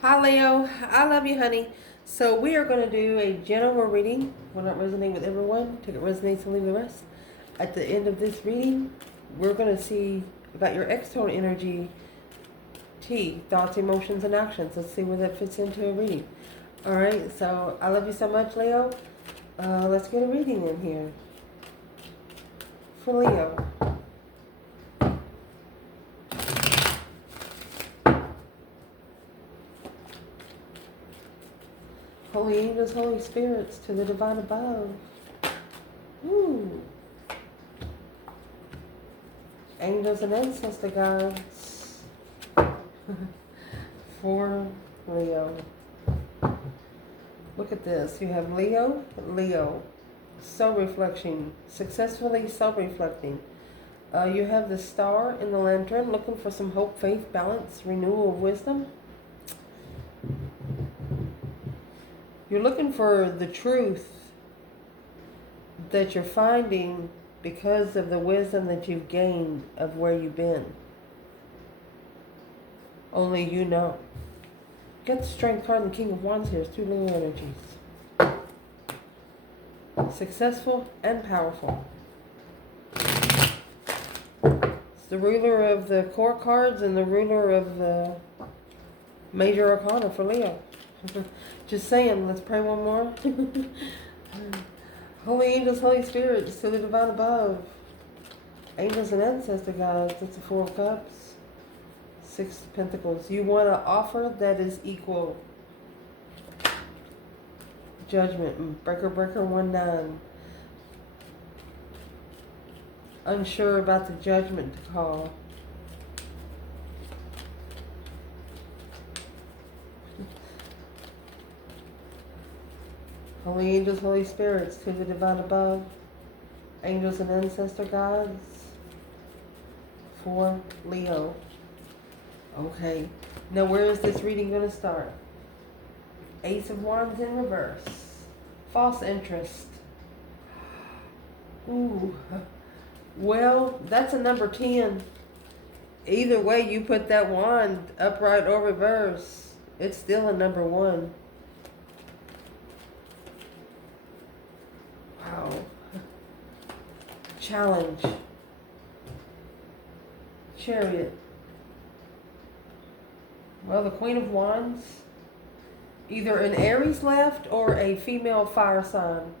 Hi Leo, I love you, honey. So we are going to do a general reading. Will not resonate with everyone. Till it resonates and leave the rest. At the end of this reading, we're going to see about your external energy, thoughts, emotions, and actions. Let's see where that fits into a reading. All right. So I love you so much, Leo. Let's get a reading in here for Leo. Holy angels, Holy spirits, to the divine above. Ooh. Angels and ancestor guides for Leo. Look at this. You have Leo, self-reflection, successfully self-reflecting. You have the star in the lantern, looking for some hope, faith, balance, renewal of wisdom. You're looking for the truth that you're finding because of the wisdom that you've gained of where you've been. Only you know. Get the strength card and the King of Wands here. It's two Leo energies. Successful and powerful. It's the ruler of the court cards and the ruler of the major arcana for Leo. Just saying, let's pray one more. Holy angels, Holy spirits, to the divine above. Angels and ancestor guides. That's the Four of Cups. Six of Pentacles. You want an offer that is equal. Judgment. Breaker, 1-9. Unsure about the judgment to call. Holy angels, Holy spirits, to the divine above. Angels and ancestor guides for Leo. Okay. Now where is this reading going to start? Ace of Wands in reverse. False interest. Ooh. Well, that's a number 10. Either way you put that wand upright or reverse, it's still a number 1. Wow. Challenge. Chariot. Well, the Queen of Wands. Either an Aries left or a female fire sign.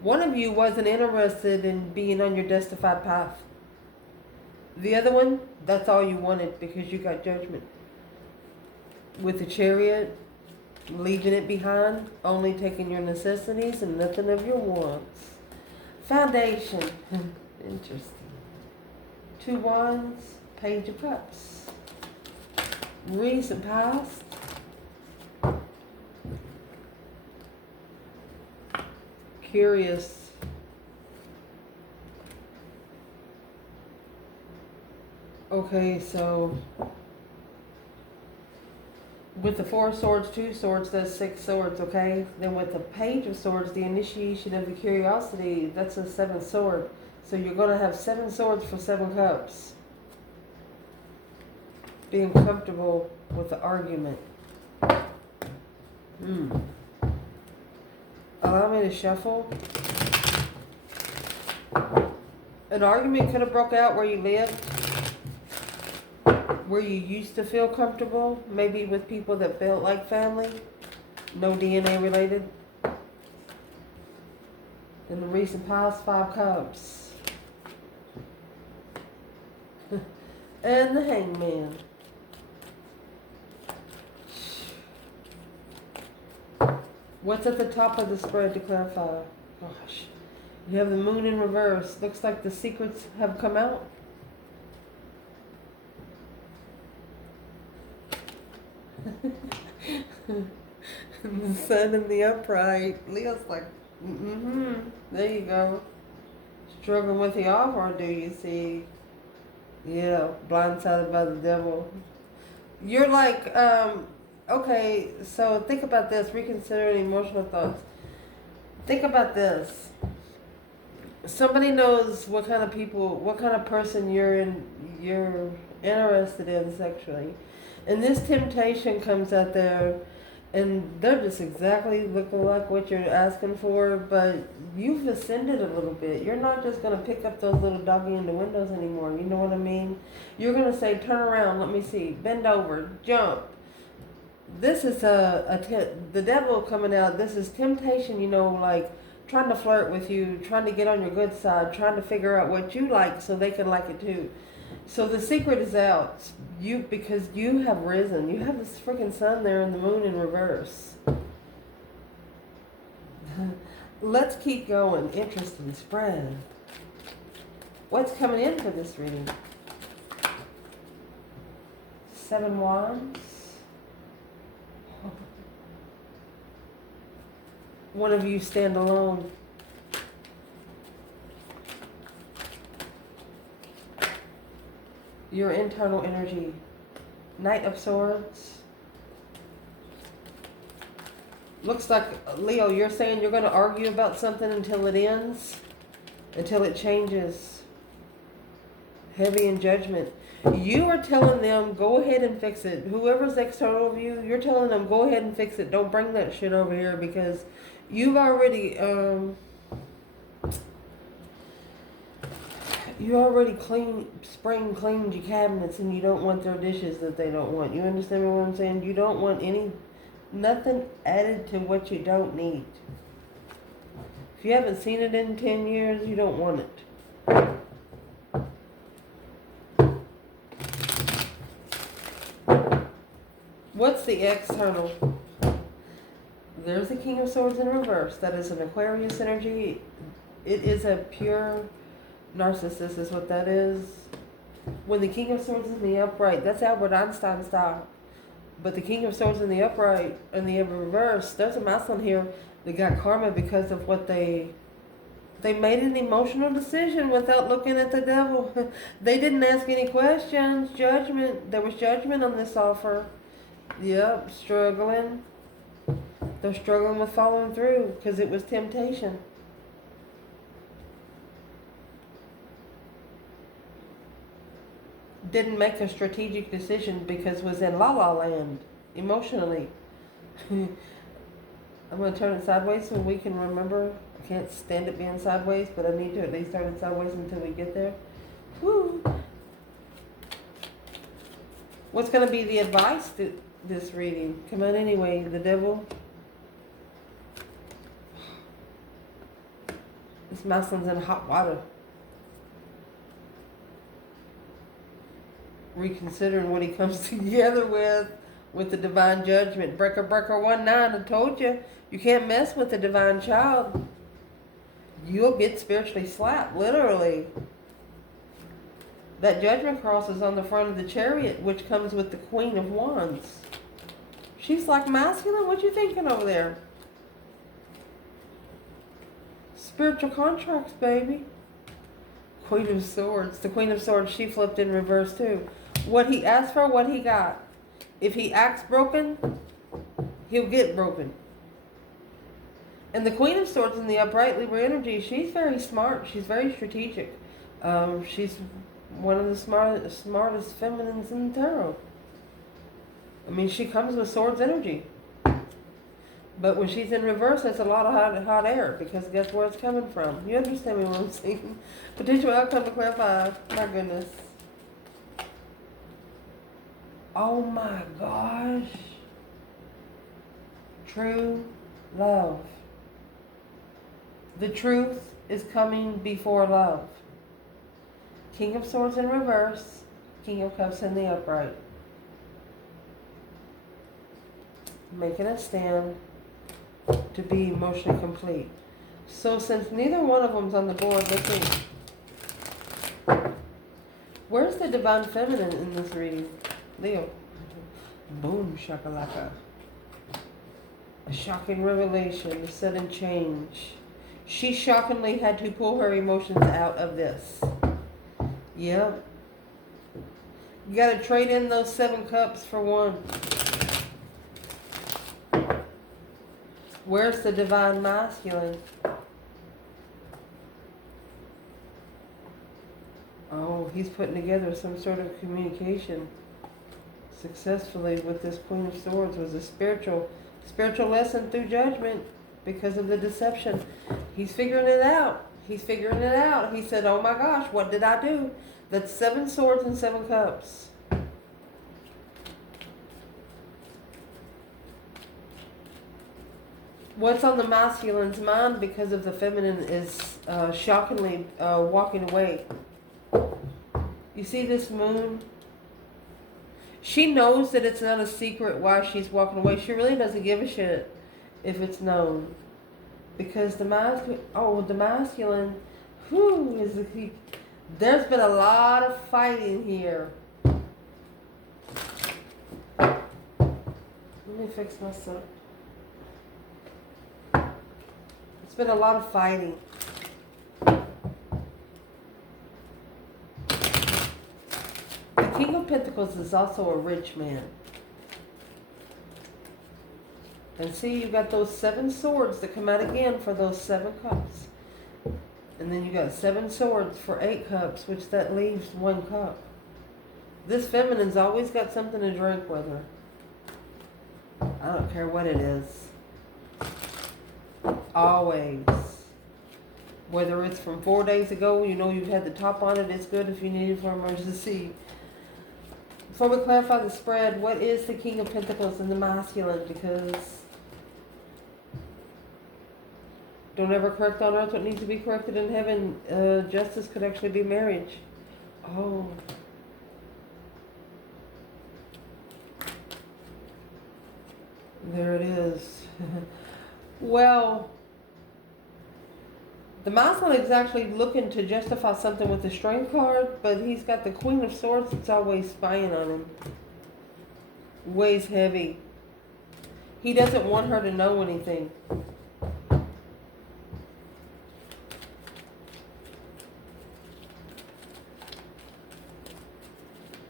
One of you wasn't interested in being on your destined path. The other one, that's all you wanted because you got judgment. With the Chariot, leaving it behind, only taking your necessities and nothing of your wants. Foundation. Interesting. 2 Wands, Page of Cups. Recent past. Curious. Okay, so with the 4 swords, 2 swords, that's 6 swords, okay? Then with the Page of Swords, the initiation of the curiosity, that's a 7th sword. So you're going to have 7 swords for 7 cups. Being comfortable with the argument. Allow me to shuffle. An argument could have broke out where you lived, where you used to feel comfortable, maybe with people that felt like family, no DNA related. In the recent past, 5 cups. And the Hangman. What's at the top of the spread to clarify? Gosh. You have the Moon in reverse. Looks like the secrets have come out. The Sun in the upright. Leo's like, there you go. Struggling with the offer, do you see? Yeah, blindsided by the devil. You're like, okay, so think about this. Reconsidering emotional thoughts. Think about this. Somebody knows what kind of person you're interested in sexually. And this temptation comes out there, and they're just exactly looking like what you're asking for, but you've ascended a little bit. You're not just going to pick up those little doggy in the windows anymore. You know what I mean? You're going to say, turn around, let me see, bend over, jump. This is the devil coming out. This is temptation, you know, like trying to flirt with you, trying to get on your good side, trying to figure out what you like so they can like it too. So the secret is out. Because you have risen. You have this freaking sun there and the moon in reverse. Let's keep going. Interest and spread. What's coming in for this reading? 7 Wands. One of you stand alone. Your internal energy. Knight of Swords. Looks like, Leo, you're saying you're going to argue about something until it ends, until it changes. Heavy in judgment. You are telling them, go ahead and fix it. Whoever's external of you, you're telling them, go ahead and fix it. Don't bring that shit over here because you've already, you already spring cleaned your cabinets, and you don't want their dishes that they don't want. You understand what I'm saying? You don't want nothing added to what you don't need. If you haven't seen it in 10 years, you don't want it. What's the external? There's the King of Swords in reverse. That is an Aquarius energy. It is a pure narcissist is what that is. When the King of Swords is in the upright, that's Albert Einstein style. But the King of Swords in the upright and the reverse, there's a masculine here that got karma because of what they made an emotional decision without looking at the devil. They didn't ask any questions. Judgment. There was judgment on this offer. Yep, struggling. They're struggling with following through because it was temptation. Didn't make a strategic decision because was in la la land emotionally. I'm going to turn it sideways so we can remember. I can't stand it being sideways, but I need to at least turn it sideways until we get there. Woo. What's going to be the advice to this reading? Come on anyway, the devil. This masculine's in hot water. Reconsidering what he comes together with the divine judgment. Breaker 19, I told you, you can't mess with the divine child. You'll get spiritually slapped, literally. That judgment cross is on the front of the chariot, which comes with the Queen of Wands. She's like, masculine, what you thinking over there? Spiritual contracts, baby. Queen of Swords. The Queen of Swords, she flipped in reverse too. What he asked for, what he got. If he acts broken, he'll get broken. And the Queen of Swords in the upright Libra energy, she's very smart. She's very strategic. She's one of the smartest feminines in the tarot. I mean, she comes with swords energy. But when she's in reverse, that's a lot of hot air, because guess where it's coming from? You understand me what I'm saying? Potential outcome to clarify. My goodness. Oh my gosh. True love. The truth is coming before love. King of Swords in reverse. King of Cups in the upright. Making a stand to be emotionally complete. So since neither one of them's on the board, let's see. Where's the divine feminine in this reading? Leo. Boom, shakalaka. A shocking revelation, a sudden change. She shockingly had to pull her emotions out of this. Yep. You gotta trade in those 7 cups for one. Where's the divine masculine? Oh Oh, he's putting together some sort of communication successfully with this Queen of Swords. Was a spiritual lesson through judgment because of the deception. He's figuring it out. He's figuring it out. He said, oh my gosh, what did I do? That's 7 swords and 7 cups. What's on the masculine's mind because of the feminine is shockingly walking away. You see this moon? She knows that it's not a secret why she's walking away. She really doesn't give a shit if it's known. Because the masculine, whew, is the key. There's been a lot of fighting here. Let me fix myself. It's been a lot of fighting. The King of Pentacles is also a rich man. And see, you got those 7 swords that come out again for those 7 cups. And then you got 7 swords for 8 cups, which that leaves 1 cup. This feminine's always got something to drink with her. I don't care what it is. Always. Whether it's from 4 days ago, you know you've had the top on it, it's good if you need it for emergency. Before we clarify the spread, what is the King of Pentacles in the masculine? Because don't ever correct on earth what needs to be corrected in heaven. Justice could actually be marriage. Oh. There it is. Well, the masculine is actually looking to justify something with the Strength card, but he's got the Queen of Swords that's always spying on him. Weighs heavy. He doesn't want her to know anything.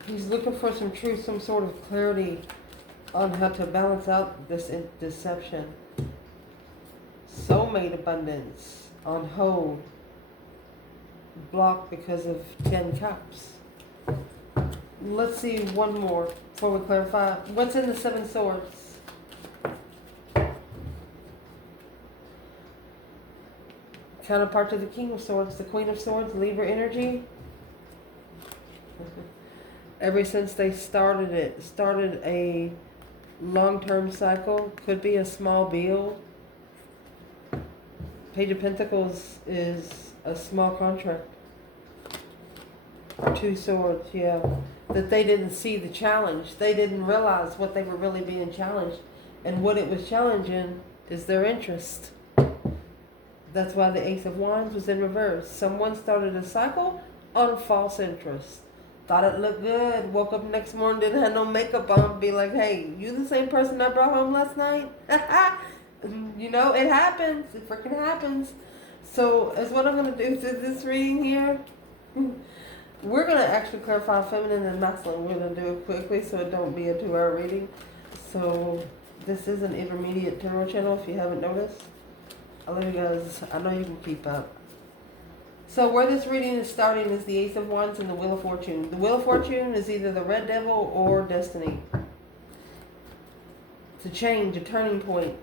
He's looking for some truth, some sort of clarity on how to balance out this deception. Soulmate abundance on hold, blocked because of 10 cups. Let's see one more before we clarify. What's in the 7 swords? Counterpart to the King of Swords, the Queen of Swords, Libra energy. Ever since they started a long-term cycle. Could be a small bill. Page of Pentacles is a small contract. 2 swords, yeah. That they didn't see the challenge. They didn't realize what they were really being challenged. And what it was challenging is their interest. That's why the Ace of Wands was in reverse. Someone started a cycle on false interest. Thought it looked good. Woke up next morning, didn't have no makeup on. Be like, hey, you the same person I brought home last night? You know, it happens. It freaking happens. So, as what I'm going to do through this reading here, we're going to actually clarify feminine and masculine. We're going to do it quickly so it don't be a 2-hour reading. So, this is an intermediate tarot channel if you haven't noticed. I love you guys. I know you can keep up. So where this reading is starting is the Ace of Wands and the Wheel of Fortune. The Wheel of Fortune is either the Red Devil or Destiny. It's a change, a turning point.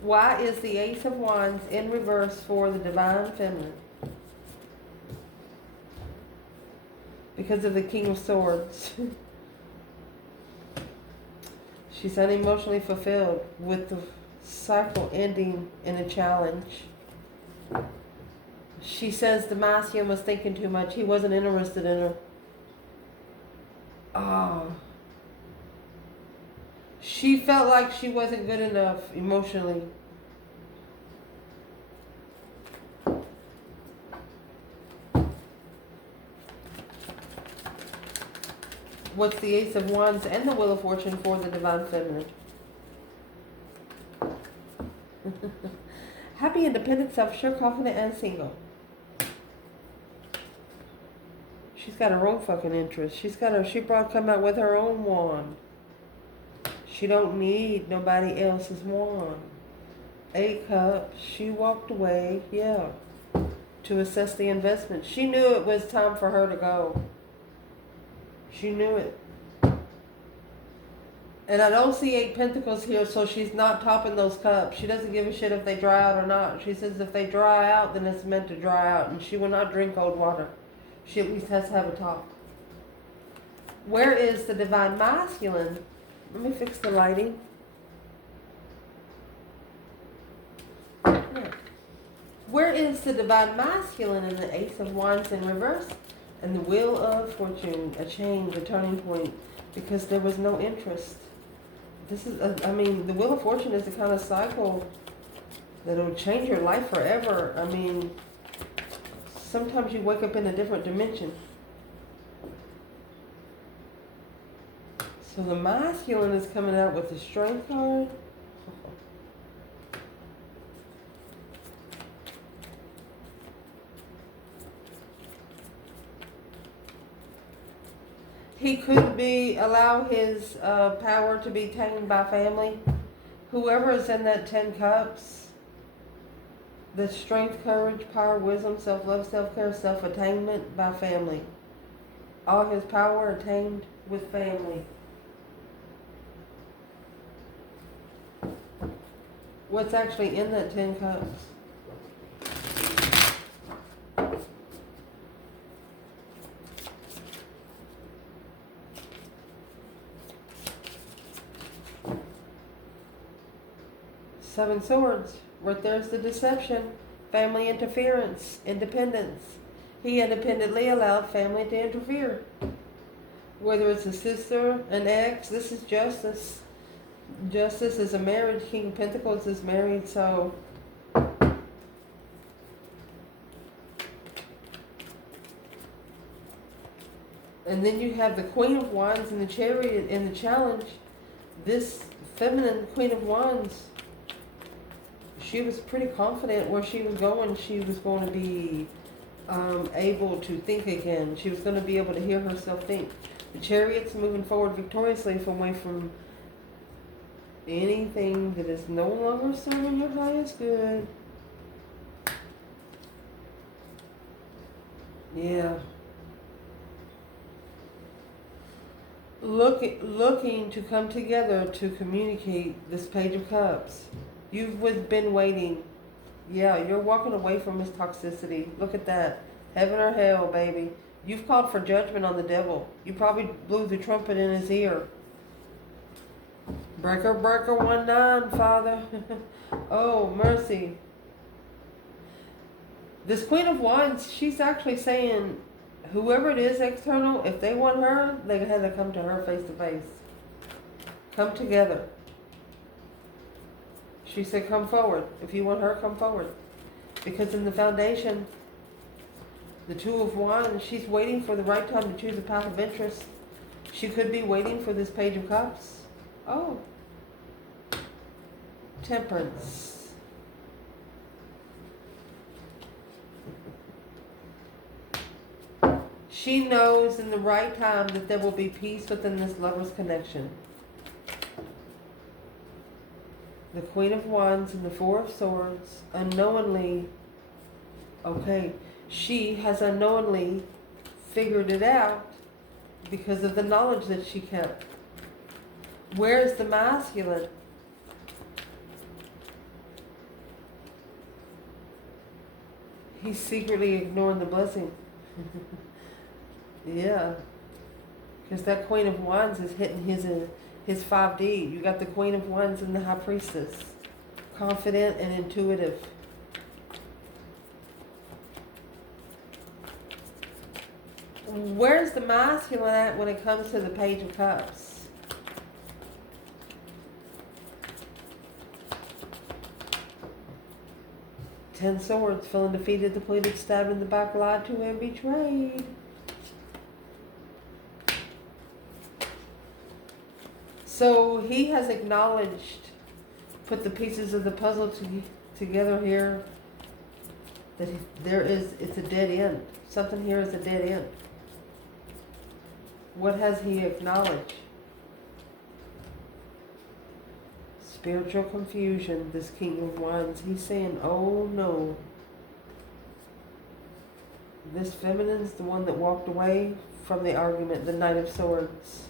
Why is the Ace of Wands in reverse for the Divine Feminine? Because of the King of Swords. She's unemotionally fulfilled with the cycle ending in a challenge. She says the masculine was thinking too much. He wasn't interested in her. Oh. She felt like she wasn't good enough emotionally. What's the Ace of Wands and the Wheel of Fortune for the Divine Feminine? Happy, independent, self-sure, confident, and single. She's got her own fucking interest. She brought come out with her own wand. She don't need nobody else's wand. 8 cups. She walked away. Yeah. to assess the investment. She knew it was time for her to go. She knew it. And I don't see 8 Pentacles here, so she's not topping those cups. She doesn't give a shit if they dry out or not. She says if they dry out, then it's meant to dry out. And she will not drink cold water. She at least has to have a top. Where is the Divine Masculine? Let me fix the lighting. Here. Where is the Divine Masculine in the Ace of Wands in reverse? And the Wheel of Fortune, a change, a turning point, because there was no interest. This is, the Wheel of Fortune is the kind of cycle that'll change your life forever. I mean, sometimes you wake up in a different dimension. So the Masculine is coming out with the Strength card. He could allow his power to be tamed by family. Whoever is in that 10 cups, the strength, courage, power, wisdom, self-love, self-care, self-attainment by family. All his power attained with family. What's actually in that 10 cups? Seven Swords. Right there's the deception. Family interference. Independence. He independently allowed family to interfere. Whether it's a sister, an ex, this is justice. Justice is a marriage. King of Pentacles is married, so and then you have the Queen of Wands and the Chariot in the challenge. This feminine Queen of Wands, she was pretty confident where she was going. She was going to be able to think again. She was going to be able to hear herself think. The Chariot's moving forward victoriously away from anything that is no longer serving your highest good. Yeah. Looking to come together to communicate this Page of Cups. You've been waiting. Yeah, you're walking away from his toxicity. Look at that. Heaven or hell, baby. You've called for judgment on the devil. You probably blew the trumpet in his ear. Breaker, breaker, 1-9, Father. Oh, mercy. This Queen of Wands, she's actually saying, whoever it is external, if they want her, they have to come to her face to face. Come together. She said, come forward. If you want her, come forward. Because in the foundation, the Two of Wands, she's waiting for the right time to choose a path of interest. She could be waiting for this Page of Cups. Oh. Temperance. She knows in the right time that there will be peace within this lover's connection. The Queen of Wands and the Four of Swords unknowingly, okay, she has unknowingly figured it out because of the knowledge that she kept. Where's the Masculine? He's secretly ignoring the blessing. Yeah. Because that Queen of Wands is hitting his 5D. You got the Queen of Wands and the High Priestess. Confident and intuitive. Where's the Masculine at when it comes to the Page of Cups? Ten Swords, feeling defeated, depleted, stabbed in the back, lied to, and betrayed. So he has acknowledged, put the pieces of the puzzle together here, that it's a dead end. Something here is a dead end. What has he acknowledged? Spiritual confusion, this King of Wands. He's saying, oh no. This feminine's the one that walked away from the argument, the Knight of Swords.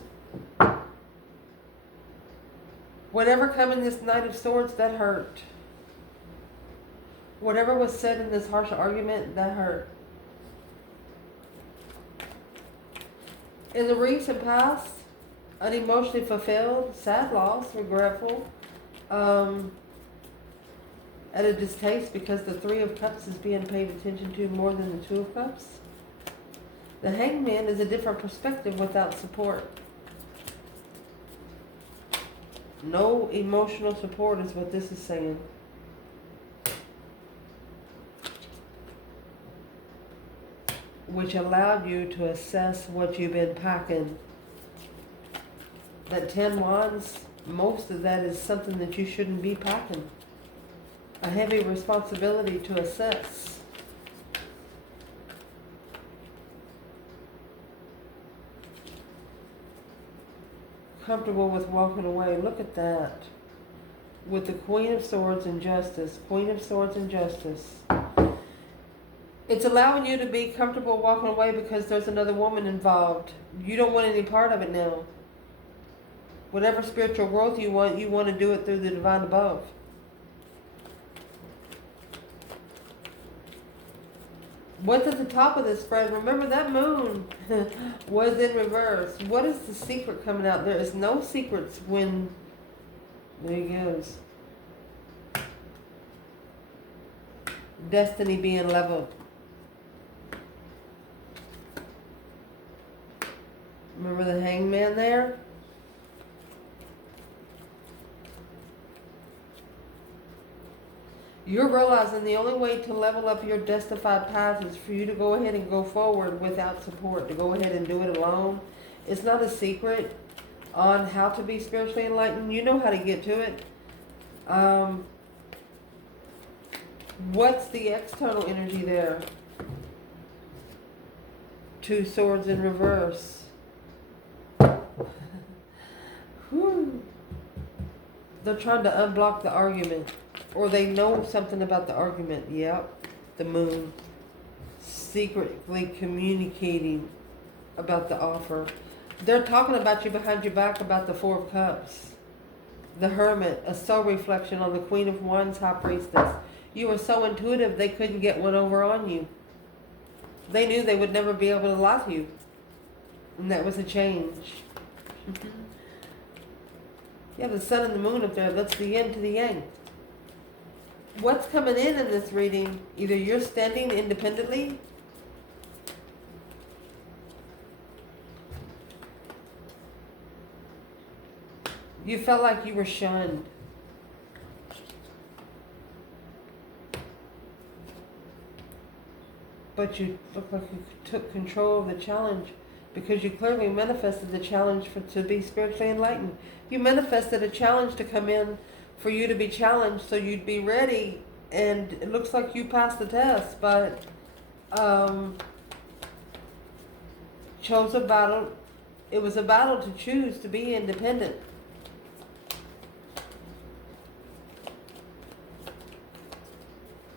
Whatever come in this Knight of Swords, that hurt. Whatever was said in this harsh argument, that hurt. In the recent past, unemotionally fulfilled, sad loss, regretful, at a distaste because the Three of Cups is being paid attention to more than the Two of Cups. The Hangman is a different perspective without support. No emotional support is what this is saying. Which allowed you to assess what you've been packing. That 10 Wands, most of that is something that you shouldn't be packing. A heavy responsibility to assess. Comfortable with walking away. Look at that. With the Queen of Swords and Justice. Queen of Swords and Justice. It's allowing you to be comfortable walking away because there's another woman involved. You don't want any part of it now. Whatever spiritual growth you want to do it through the divine above. What's at the top of this spread? Remember that moon was in reverse. What is the secret coming out? There is no secrets when... There he goes. Destiny being leveled. Remember the Hangman there? You're realizing the only way to level up your justified path is for you to go ahead and go forward without support, to go ahead and do it alone. It's not a secret on how to be spiritually enlightened. You know how to get to it. What's the external energy there? Two Swords in reverse. Whew. They're trying to unblock the argument. Or they know something about the argument. Yep. The moon. Secretly communicating about the offer. They're talking about you behind your back about the Four of Cups. The Hermit. A soul reflection on the Queen of Wands, High Priestess. You were so intuitive they couldn't get one over on you. They knew they would never be able to lie to you. And that was a change. Yeah, the sun and the moon up there. That's the yin to the yang. What's coming in this reading? Either you're standing independently. You felt like you were shunned. But you look like you took control of the challenge because you clearly manifested the challenge to be spiritually enlightened. You manifested a challenge to come in for you to be challenged so you'd be ready, and it looks like you passed the test, but chose a battle. It was a battle to choose to be independent.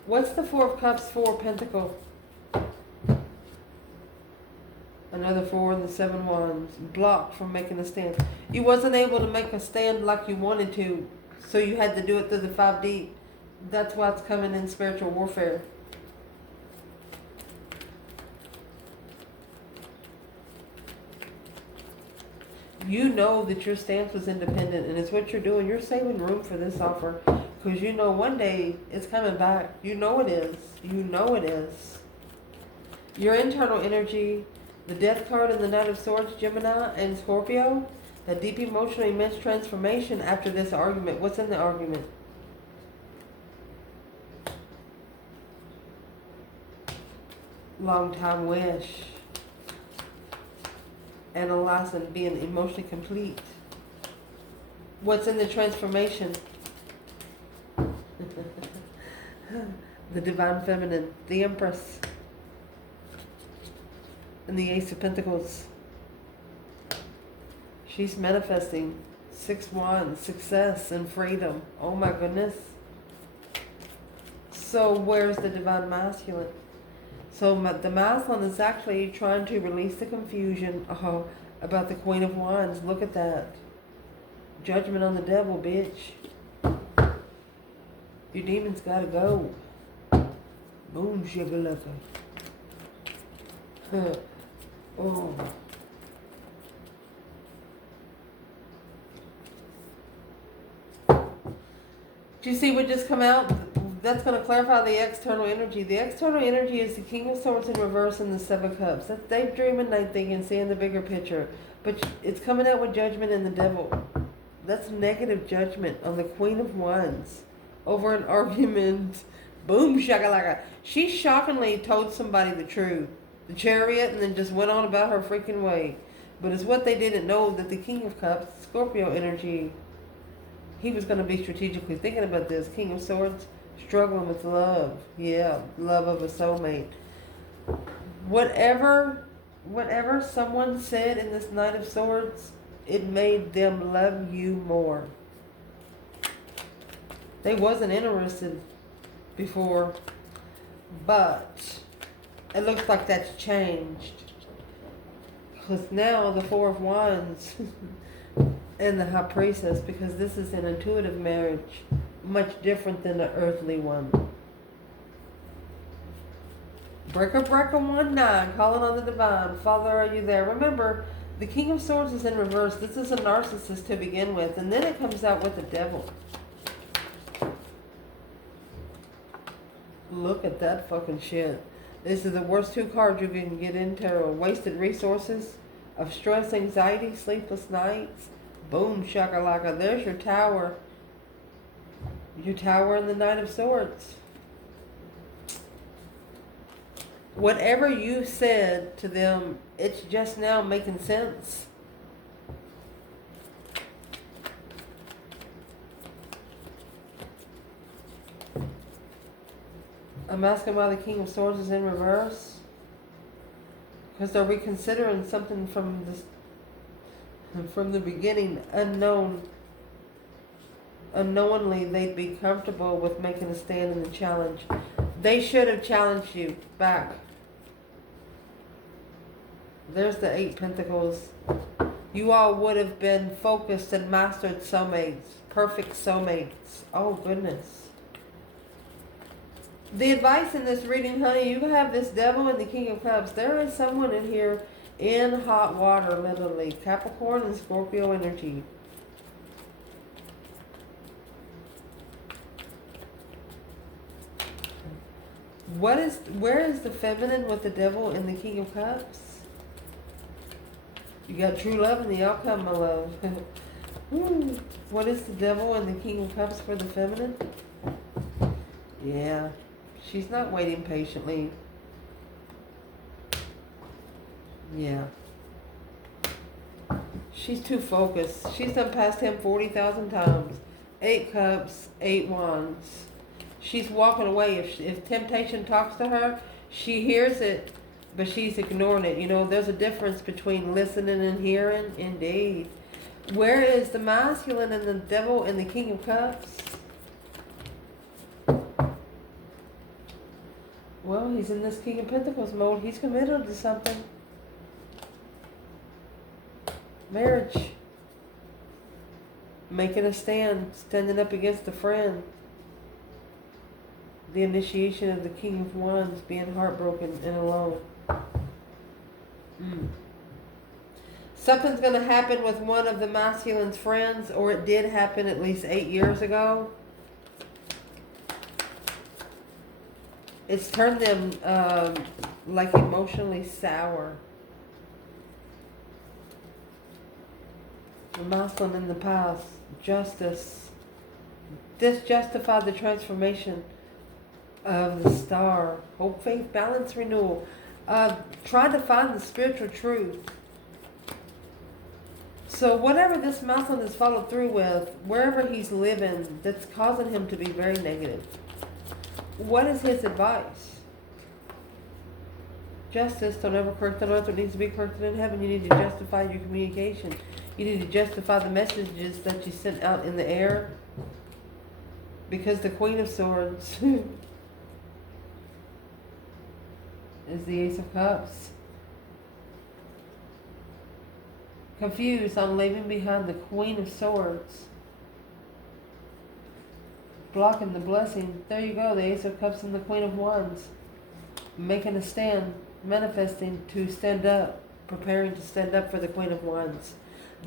What's the Four of Cups, Four of Pentacles? Another Four and the Seven Wands. Blocked from making a stand. You wasn't able to make a stand like you wanted to, so you had to do it through the 5D. That's why it's coming in spiritual warfare. You know that your stance was independent, and it's what you're doing. You're saving room for this offer because you know one day it's coming back. You know it is. You know it is. Your internal energy, the Death card and the Knight of Swords, Gemini and Scorpio, a deep emotional immense transformation after this argument. What's in the argument? Long time wish. Analyzing, being emotionally complete. What's in the transformation? The Divine Feminine, the Empress, and the Ace of Pentacles. She's manifesting 6 Wands, success and freedom. Oh my goodness. So where's the Divine Masculine? So the masculine is actually trying to release the confusion about the Queen of Wands. Look at that. Judgment on the devil, bitch. Your demons gotta go. Boom, shakalaka. Huh. Oh. Do you see what just come out? That's going to clarify the external energy. The external energy is the King of Swords in reverse and the Seven Cups. That's daydreaming, night thinking, seeing the bigger picture. But it's coming out with judgment and the devil. That's negative judgment on the Queen of Wands over an argument. Boom, shakalaka. She shockingly told somebody the truth, the Chariot, and then just went on about her freaking way. But it's what they didn't know, that the King of Cups, Scorpio energy, he was going to be strategically thinking about this. King of Swords, struggling with love. Yeah, love of a soulmate. Whatever someone said in this Knight of Swords, it made them love you more. They wasn't interested before, but it looks like that's changed. Because now the Four of Wands and the High Priestess, because this is an intuitive marriage, much different than the earthly one. Breaker 1-9, calling on the divine. Father, are you there? Remember, the King of Swords is in reverse. This is a narcissist to begin with, and then it comes out with the devil. Look at that fucking shit. This is the worst two cards you can get in tarot. Wasted resources of stress, anxiety, sleepless nights. Boom, shakalaka. There's your tower. Your tower and the Knight of Swords. Whatever you said to them, it's just now making sense. I'm asking why the King of Swords is in reverse. Because they're reconsidering something from the beginning, unknowingly they'd be comfortable with making a stand in the challenge. They should have challenged you back. There's the 8 Pentacles. You all would have been focused and mastered soulmates. Perfect soulmates. Oh goodness. The advice in this reading, honey, you have this devil and the King of Cups. There is someone in here in hot water, literally. Capricorn and Scorpio energy. Where is the feminine with the devil and the King of Cups? You got true love and the outcome, my love. What is the devil and the King of Cups for the feminine? Yeah. She's not waiting patiently. Yeah. She's too focused. She's done past him 40,000 times. 8 Cups, 8 Wands. She's walking away. If temptation talks to her, she hears it, but she's ignoring it. You know, there's a difference between listening and hearing. Indeed. Where is the masculine and the devil and the King of Cups? Well, he's in this King of Pentacles mode. He's committed to something. Marriage. Making a stand. Standing up against a friend. The initiation of the King of Wands. Being heartbroken and alone. Something's going to happen with one of the masculine's friends. Or it did happen at least 8 years ago. It's turned them like emotionally sour. The masculine in the past, justice. This justified the transformation of the star. Hope, faith, balance, renewal. Trying to find the spiritual truth. So whatever this masculine has followed through with, wherever he's living, that's causing him to be very negative. What is his advice? Justice. Don't ever correct on earth what needs to be corrected in heaven. You need to justify your communication. You need to justify the messages that you sent out in the air. Because the Queen of Swords is the Ace of Cups. Confused, I'm leaving behind the Queen of Swords. Blocking the blessing. There you go, the Ace of Cups and the Queen of Wands. Making a stand, manifesting to stand up, preparing to stand up for the Queen of Wands.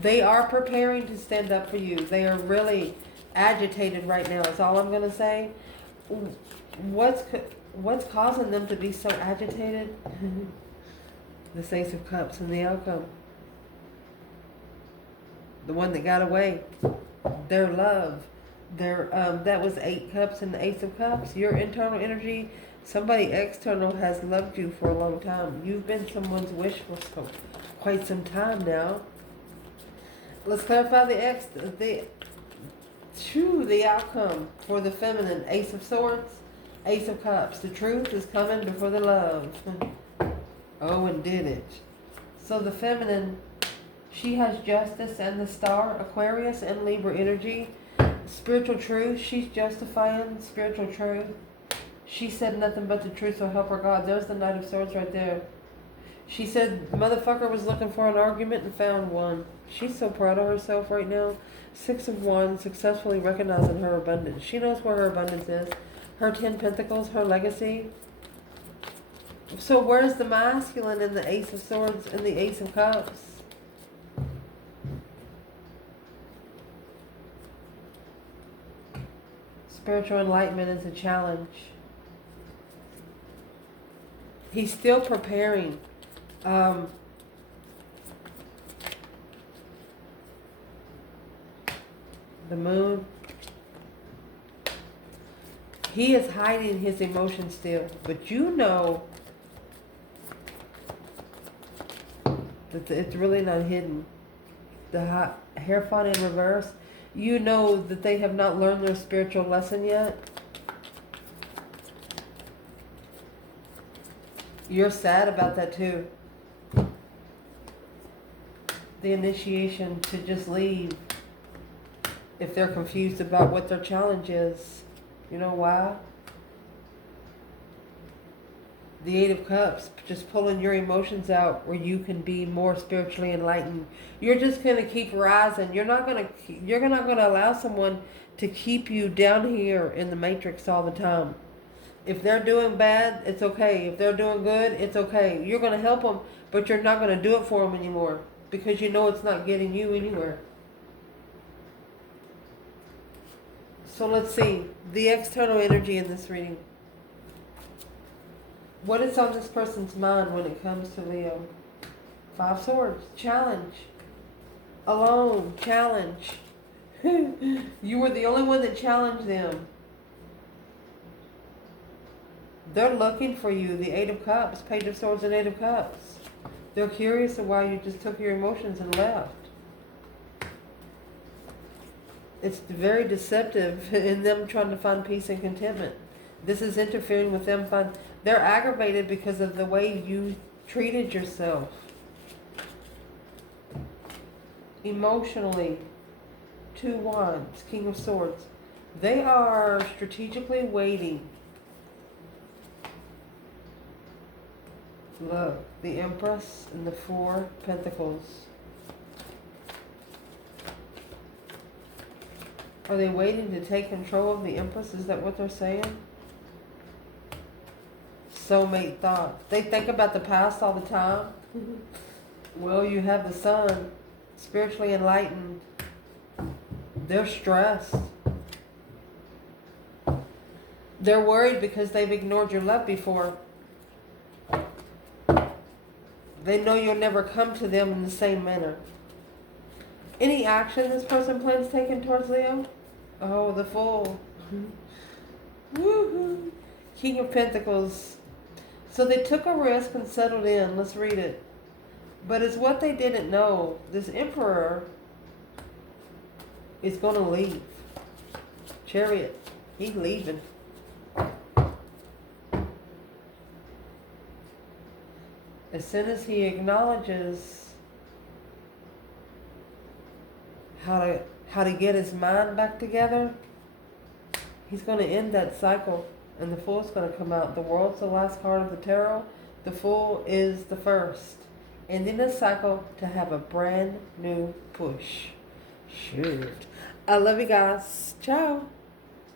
They are preparing to stand up for you. They are really agitated right now, is all I'm going to say. What's causing them to be so agitated? This Ace of Cups and the outcome. The one that got away. Their love. That was 8 cups and the Ace of Cups. Your internal energy, somebody external has loved you for a long time. You've been someone's wish for quite some time now. Let's clarify the outcome for the feminine. Ace of Swords, Ace of Cups. The truth is coming before the love. Oh, and did it. So the feminine, she has Justice and the Star, Aquarius and Libra energy. Spiritual truth, she's justifying spiritual truth. She said nothing but the truth, so help her God. There's the Knight of Swords right there. She said motherfucker was looking for an argument and found one. She's so proud of herself right now. 6 of Wands, successfully recognizing her abundance. She knows where her abundance is. Her 10 Pentacles, her legacy. So where's the masculine in the Ace of Swords and the Ace of Cups? Spiritual enlightenment is a challenge. He's still preparing. The Moon. He is hiding his emotions still. But you know that it's really not hidden. The Hierophant in reverse. You know that they have not learned their spiritual lesson yet. You're sad about that too. The initiation to just leave if they're confused about what their challenge is. You know why? The 8 of Cups, just pulling your emotions out where you can be more spiritually enlightened. You're just going to keep rising. You're not going to allow someone to keep you down here in the matrix all the time. If they're doing bad, it's okay. If they're doing good, it's okay. You're going to help them, but you're not going to do it for them anymore because you know it's not getting you anywhere. So let's see the external energy in this reading. What is on this person's mind when it comes to Leo? 5 Swords. Challenge. Alone. Challenge. You were the only one that challenged them. They're looking for you. The 8 of Cups. Page of Swords and 8 of Cups. They're curious of why you just took your emotions and left. It's very deceptive in them trying to find peace and contentment. This is interfering with them. They're aggravated because of the way you treated yourself. Emotionally. 2 Wands. King of Swords. They are strategically waiting. Look. The Empress and the 4 Pentacles. Are they waiting to take control of the Empress? Is that what they're saying? Soulmate thought. They think about the past all the time. Well, you have the Sun, spiritually enlightened. They're stressed. They're worried because they've ignored your love before. They know you'll never come to them in the same manner. Any action this person plans taking towards Leo? Oh, the Fool. Woohoo. King of Pentacles. So they took a risk and settled in. Let's read it. But it's what they didn't know. This Emperor is going to leave. Chariot. He's leaving. As soon as he acknowledges how to get his mind back together, he's going to end that cycle. And the Fool's going to come out. The World's the last card of the tarot. The Fool is the first. Ending a cycle to have a brand new push. Shoot. I love you guys. Ciao.